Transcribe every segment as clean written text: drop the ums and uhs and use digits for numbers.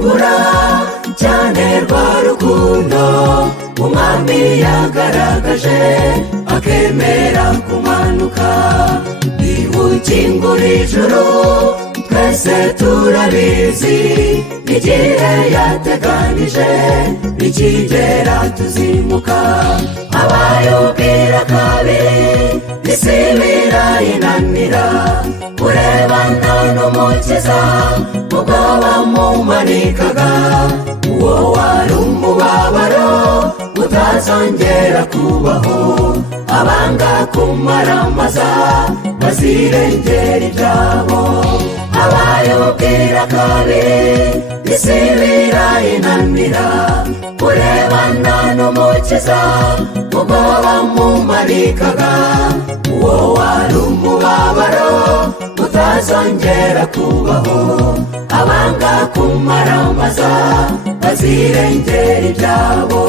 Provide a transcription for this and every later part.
gusesengura cyane rwa rukundo umwami yagaragaje akemera kumanuka ihukingura ijuru twese turabizi igihe yateganije nikigera tuzimuka abayubwira kabiri isi birayinanira kurebana n'umukiza ubwo bamumanikaga uwo wari umubabaro utazongera kubaho abanga kumaramaza bazirengera ibyabo abayubwira kabiri isi birayinanira kurebana n'umukiza ubwo bamumanikaga uwo wari umubabaro utazongera kubaho abanga kumaramaza bazirengera ibyabo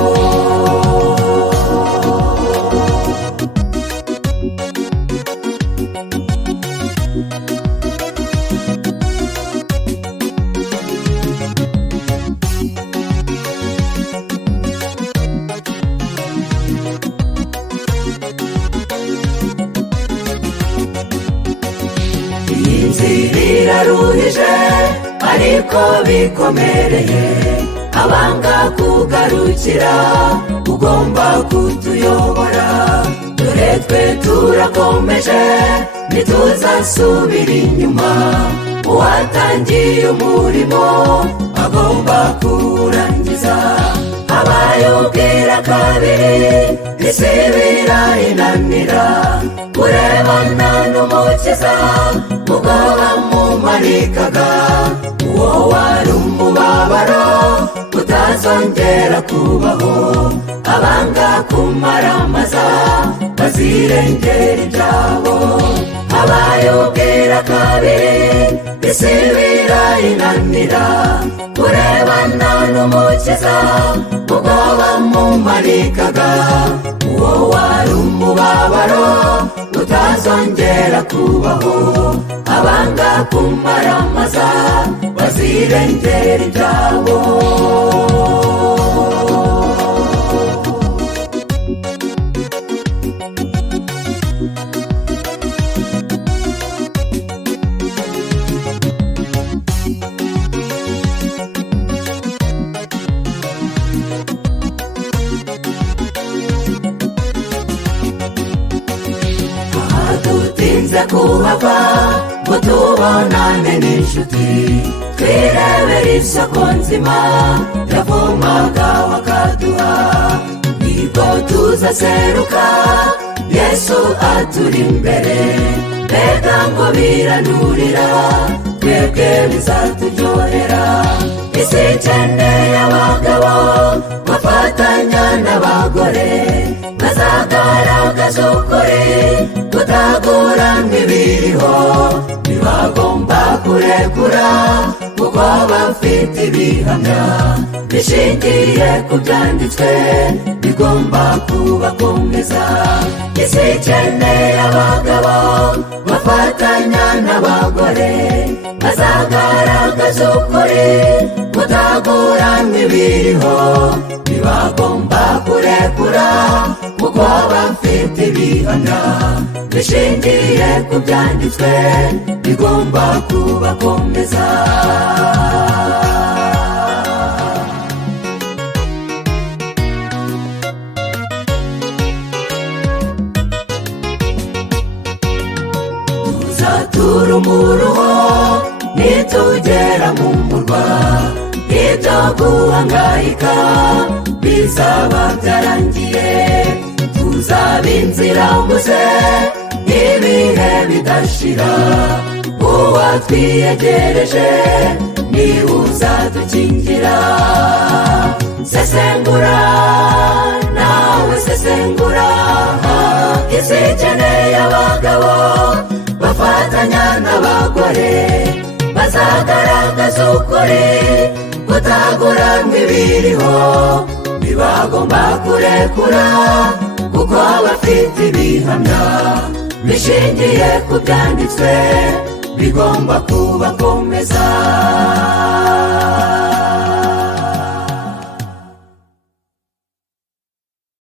iraruhije ariko bikomereye abanga kugarukira ugomba kutuyobora dore twe turakomeje ntituzasubira inyuma uwatangiye umurimo agomba kuwurangiza abayubwira kabiri isi birayinanira kurebana n'umukiza ubwo bamumanikaga uwo wari umubabaro utazongera kubaho abanga kumaramaza bazirengera ibyabo abayubwira kabiri isi birayinanira kurebana n'umukiza ubwo bamumanikaga uwo wari umubabaro utazongera kubaho abanga kumaramaza bazirengera ibyabo kuhava ngo tubonane n'inshuti twirebera isoko nzima yavomaga wakaduha nibwo tuzaseruka yesu aturi imbere mbega ngo biranurira twebwe bizaturyohera isi ikeneye abagabo bafatanya n'abagore bazagaragaza ukuri kutaguranwa ibiriho ntibagomba kurekura kuko bafite ibihamya bishingiye ku byanditswe bigomba kubakomeza isi ikeneye abagabo bafatanya n'abagore bazagaragaza ukuri kutaguranwa ibiriho ntibagomba kurekura kuko bafite ibihamya bishingiye ku byanditswe bigomba kubakomeza tuzatura umuruho nitugera mu murwa ibyo guhangayika bizaba byarangiye tuzaba inzira umuze ibihe bidashira uwatwiyegereje ni uzadukingira sesengura nawe sesengura isi ikeneye abagabo bafatanya n'abagore bazagaragaza ukuri kutaguranwa ibiriho ntibagomba kurekura kuko bafite ibihamya bishingiye ku byanditswe bigomba kubakomeza